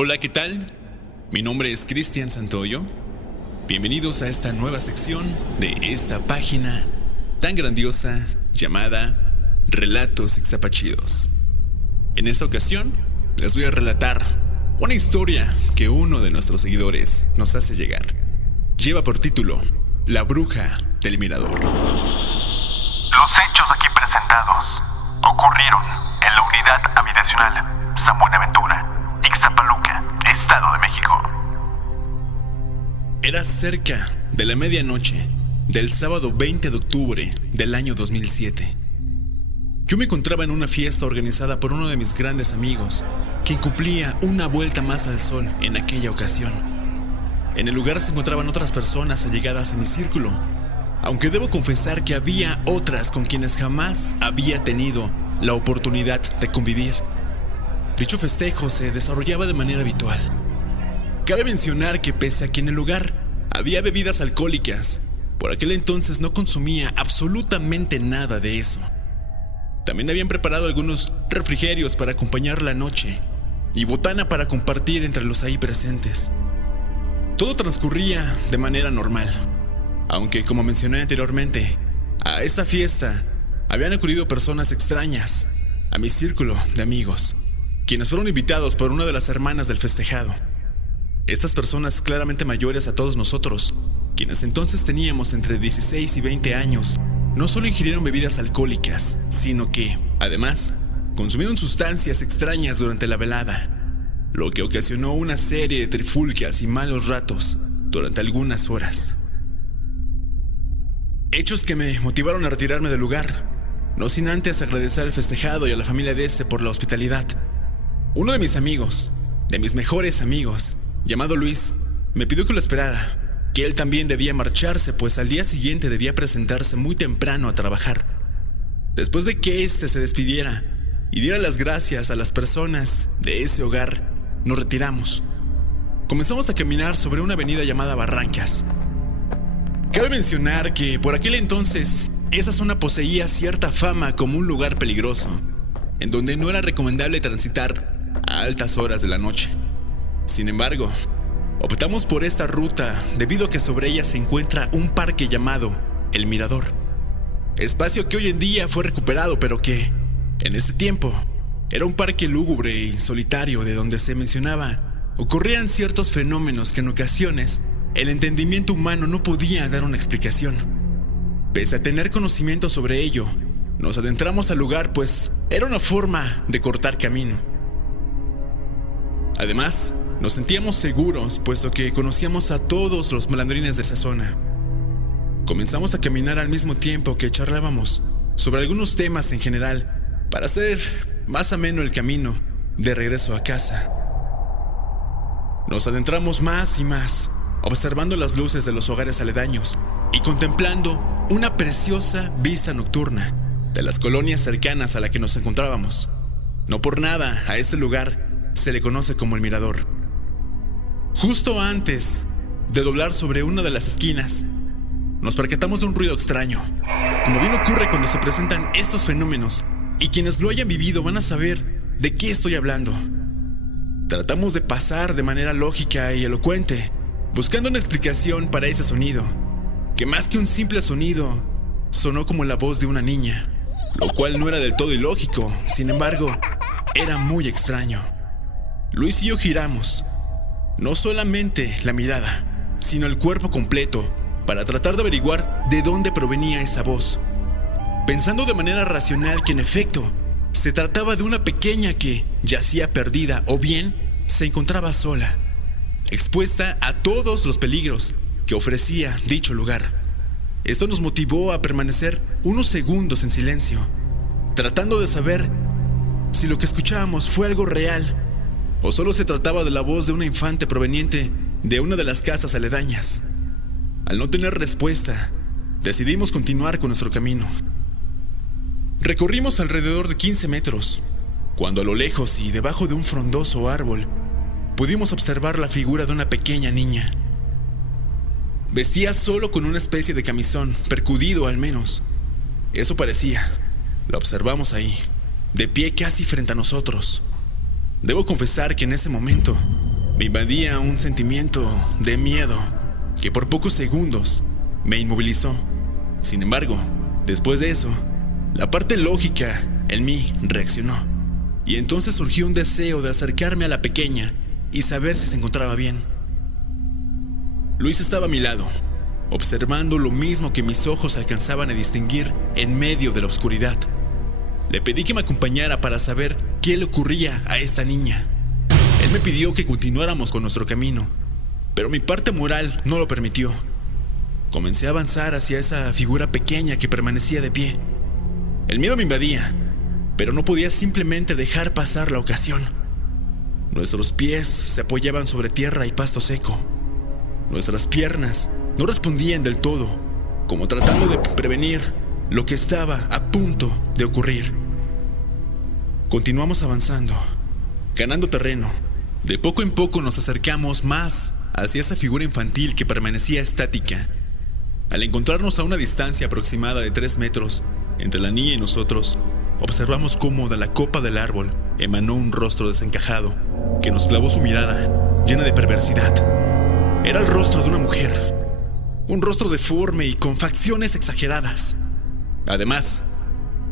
Hola, ¿qué tal? Mi nombre es Cristian Santoyo. Bienvenidos a esta nueva sección de esta página tan grandiosa llamada Relatos Ixtapachidos. En esta ocasión les voy a relatar una historia que uno de nuestros seguidores nos hace llegar. Lleva por título La Bruja del Mirador. Los hechos aquí presentados ocurrieron en la unidad habitacional San Buenaventura, Ixtapaluca, Estado de México. Era cerca de la medianoche del sábado 20 de octubre del año 2007. Yo me encontraba en una fiesta organizada por uno de mis grandes amigos, quien cumplía una vuelta más al sol en aquella ocasión. En el lugar se encontraban otras personas allegadas a mi círculo, aunque debo confesar que había otras con quienes jamás había tenido la oportunidad de convivir. Dicho festejo se desarrollaba de manera habitual. Cabe mencionar que pese a que en el lugar había bebidas alcohólicas, por aquel entonces no consumía absolutamente nada de eso. También habían preparado algunos refrigerios para acompañar la noche y botana para compartir entre los ahí presentes. Todo transcurría de manera normal, aunque como mencioné anteriormente, a esta fiesta habían acudido personas extrañas a mi círculo de amigos, quienes fueron invitados por una de las hermanas del festejado. Estas personas claramente mayores a todos nosotros, quienes entonces teníamos entre 16 y 20 años, no solo ingirieron bebidas alcohólicas, sino que, además, consumieron sustancias extrañas durante la velada, lo que ocasionó una serie de trifulcas y malos ratos durante algunas horas. Hechos que me motivaron a retirarme del lugar, no sin antes agradecer al festejado y a la familia de este por la hospitalidad. Uno de mis amigos, de mis mejores amigos, llamado Luis, me pidió que lo esperara, que él también debía marcharse, pues al día siguiente debía presentarse muy temprano a trabajar. Después de que éste se despidiera y diera las gracias a las personas de ese hogar, nos retiramos. Comenzamos a caminar sobre una avenida llamada Barrancas. Cabe mencionar que por aquel entonces esa zona poseía cierta fama como un lugar peligroso, en donde no era recomendable transitar a altas horas de la noche. Sin embargo, optamos por esta ruta debido a que sobre ella se encuentra un parque llamado El Mirador, espacio que hoy en día fue recuperado, pero que, en ese tiempo, era un parque lúgubre y solitario de donde se mencionaba ocurrían ciertos fenómenos que en ocasiones el entendimiento humano no podía dar una explicación. Pese a tener conocimiento sobre ello, nos adentramos al lugar, pues era una forma de cortar camino. Además, nos sentíamos seguros, puesto que conocíamos a todos los malandrines de esa zona. Comenzamos a caminar al mismo tiempo que charlábamos sobre algunos temas en general, para hacer más ameno el camino de regreso a casa. Nos adentramos más y más, observando las luces de los hogares aledaños y contemplando una preciosa vista nocturna de las colonias cercanas a la que nos encontrábamos. No por nada a este lugar se le conoce como El Mirador. Justo antes de doblar sobre una de las esquinas, nos percatamos de un ruido extraño, como bien ocurre cuando se presentan estos fenómenos, y quienes lo hayan vivido van a saber de qué estoy hablando. Tratamos de pasar de manera lógica y elocuente, buscando una explicación para ese sonido, que más que un simple sonido, sonó como la voz de una niña, lo cual no era del todo ilógico. Sin embargo, era muy extraño. Luis y yo giramos, no solamente la mirada, sino el cuerpo completo, para tratar de averiguar de dónde provenía esa voz, pensando de manera racional que en efecto se trataba de una pequeña que yacía perdida o bien se encontraba sola, expuesta a todos los peligros que ofrecía dicho lugar. Esto nos motivó a permanecer unos segundos en silencio, tratando de saber si lo que escuchábamos fue algo real o solo se trataba de la voz de una infante proveniente de una de las casas aledañas. Al no tener respuesta, decidimos continuar con nuestro camino. Recorrimos alrededor de 15 metros, cuando a lo lejos y debajo de un frondoso árbol, pudimos observar la figura de una pequeña niña. Vestía solo con una especie de camisón, percudido al menos. Eso parecía. La observamos ahí, de pie casi frente a nosotros. Debo confesar que en ese momento me invadía un sentimiento de miedo que por pocos segundos me inmovilizó. Sin embargo, después de eso, la parte lógica en mí reaccionó. Y entonces surgió un deseo de acercarme a la pequeña y saber si se encontraba bien. Luis estaba a mi lado, observando lo mismo que mis ojos alcanzaban a distinguir en medio de la oscuridad. Le pedí que me acompañara para saber qué le ocurría a esta niña. Él me pidió que continuáramos con nuestro camino, pero mi parte moral no lo permitió. Comencé a avanzar hacia esa figura pequeña que permanecía de pie. El miedo me invadía, pero no podía simplemente dejar pasar la ocasión. Nuestros pies se apoyaban sobre tierra y pasto seco. Nuestras piernas no respondían del todo, como tratando de prevenir lo que estaba a punto de ocurrir. Continuamos avanzando, ganando terreno. De poco en poco nos acercamos más hacia esa figura infantil que permanecía estática. Al encontrarnos a una distancia aproximada de 3 metros entre la niña y nosotros, observamos cómo de la copa del árbol emanó un rostro desencajado que nos clavó su mirada llena de perversidad. Era el rostro de una mujer, un rostro deforme y con facciones exageradas. Además,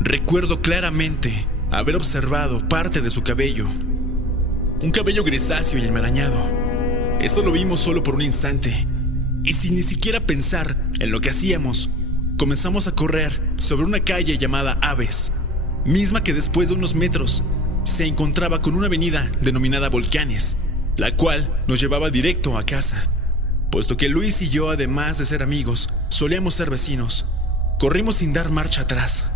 recuerdo claramente haber observado parte de su cabello, un cabello grisáceo y enmarañado. Eso lo vimos solo por un instante, y sin ni siquiera pensar en lo que hacíamos, comenzamos a correr sobre una calle llamada Aves, misma que después de unos metros se encontraba con una avenida denominada Volcanes, la cual nos llevaba directo a casa. Puesto que Luis y yo, además de ser amigos, solíamos ser vecinos, corrimos sin dar marcha atrás.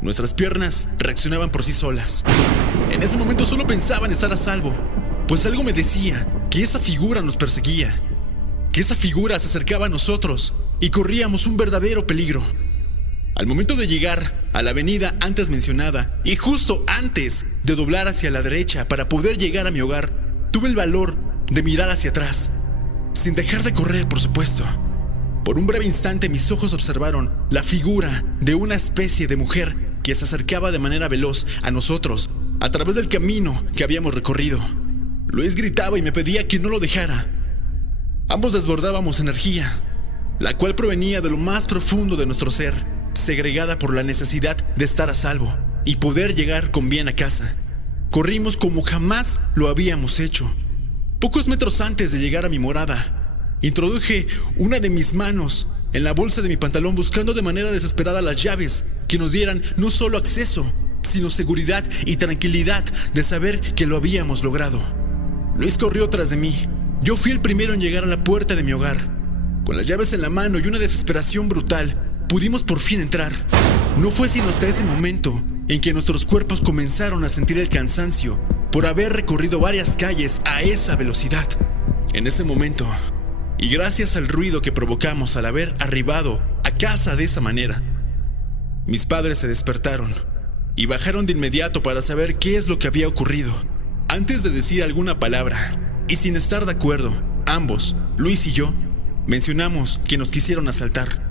Nuestras piernas reaccionaban por sí solas. En ese momento solo pensaba en estar a salvo, pues algo me decía que esa figura nos perseguía, que esa figura se acercaba a nosotros y corríamos un verdadero peligro. Al momento de llegar a la avenida antes mencionada y justo antes de doblar hacia la derecha para poder llegar a mi hogar, tuve el valor de mirar hacia atrás, sin dejar de correr, por supuesto. Por un breve instante mis ojos observaron la figura de una especie de mujer que se acercaba de manera veloz a nosotros a través del camino que habíamos recorrido. Luis gritaba y me pedía que no lo dejara. Ambos desbordábamos energía, la cual provenía de lo más profundo de nuestro ser, segregada por la necesidad de estar a salvo y poder llegar con bien a casa. Corrimos como jamás lo habíamos hecho. Pocos metros antes de llegar a mi morada, introduje una de mis manos en la bolsa de mi pantalón buscando de manera desesperada las llaves que nos dieran no solo acceso, sino seguridad y tranquilidad de saber que lo habíamos logrado. Luis corrió tras de mí. Yo fui el primero en llegar a la puerta de mi hogar. Con las llaves en la mano y una desesperación brutal, pudimos por fin entrar. No fue sino hasta ese momento en que nuestros cuerpos comenzaron a sentir el cansancio por haber recorrido varias calles a esa velocidad. En ese momento, y gracias al ruido que provocamos al haber arribado a casa de esa manera, mis padres se despertaron y bajaron de inmediato para saber qué es lo que había ocurrido. Antes de decir alguna palabra, y sin estar de acuerdo, ambos, Luis y yo, mencionamos que nos quisieron asaltar.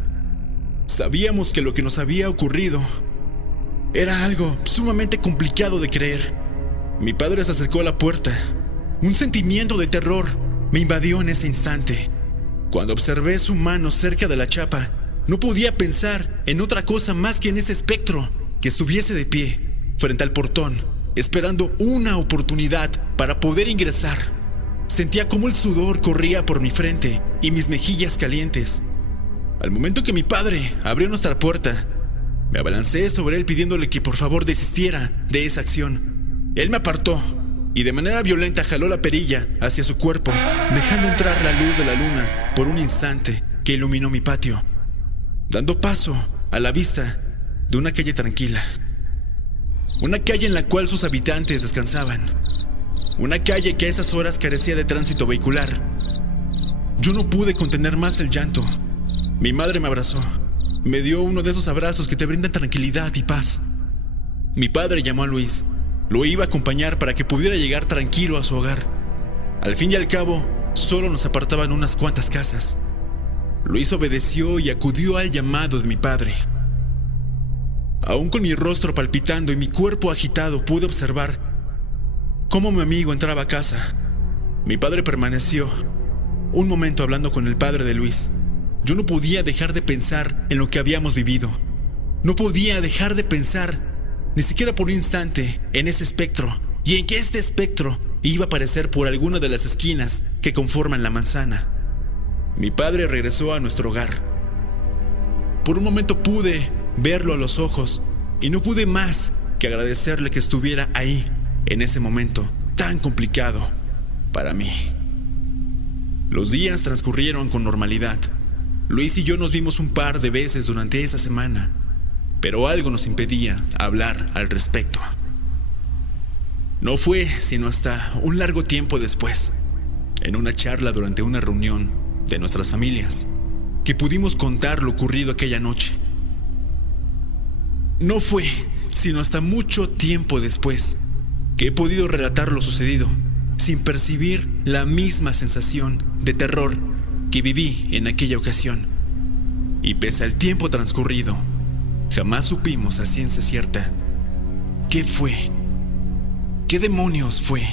Sabíamos que lo que nos había ocurrido era algo sumamente complicado de creer. Mi padre se acercó a la puerta. Un sentimiento de terror me invadió en ese instante. Cuando observé su mano cerca de la chapa, no podía pensar en otra cosa más que en ese espectro que estuviese de pie frente al portón, esperando una oportunidad para poder ingresar. Sentía cómo el sudor corría por mi frente y mis mejillas calientes. Al momento que mi padre abrió nuestra puerta, me abalancé sobre él pidiéndole que por favor desistiera de esa acción. Él me apartó y de manera violenta jaló la perilla hacia su cuerpo, dejando entrar la luz de la luna por un instante que iluminó mi patio, dando paso a la vista de una calle tranquila. Una calle en la cual sus habitantes descansaban. Una calle que a esas horas carecía de tránsito vehicular. Yo no pude contener más el llanto. Mi madre me abrazó. Me dio uno de esos abrazos que te brindan tranquilidad y paz. Mi padre llamó a Luis. Lo iba a acompañar para que pudiera llegar tranquilo a su hogar. Al fin y al cabo, solo nos apartaban unas cuantas casas. Luis obedeció y acudió al llamado de mi padre. Aún con mi rostro palpitando y mi cuerpo agitado, pude observar cómo mi amigo entraba a casa. Mi padre permaneció un momento hablando con el padre de Luis. Yo no podía dejar de pensar en lo que habíamos vivido. No podía dejar de pensar, ni siquiera por un instante, en ese espectro, y en que este espectro iba a aparecer por alguna de las esquinas que conforman la manzana. Mi padre regresó a nuestro hogar. Por un momento pude verlo a los ojos y no pude más que agradecerle que estuviera ahí en ese momento tan complicado para mí. Los días transcurrieron con normalidad. Luis y yo nos vimos un par de veces durante esa semana, pero algo nos impedía hablar al respecto. No fue sino hasta un largo tiempo después, en una charla durante una reunión de nuestras familias, que pudimos contar lo ocurrido aquella noche. No fue sino hasta mucho tiempo después que he podido relatar lo sucedido, sin percibir la misma sensación de terror que viví en aquella ocasión. Y pese al tiempo transcurrido, jamás supimos a ciencia cierta qué fue, qué demonios fue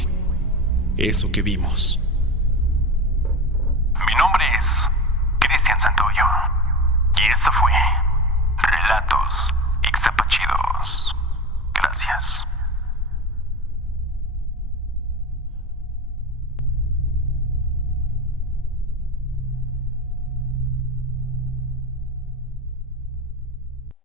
eso que vimos. Mi nombre es Cristian Santoyo y eso fue Relatos Ixtapachidos. Gracias.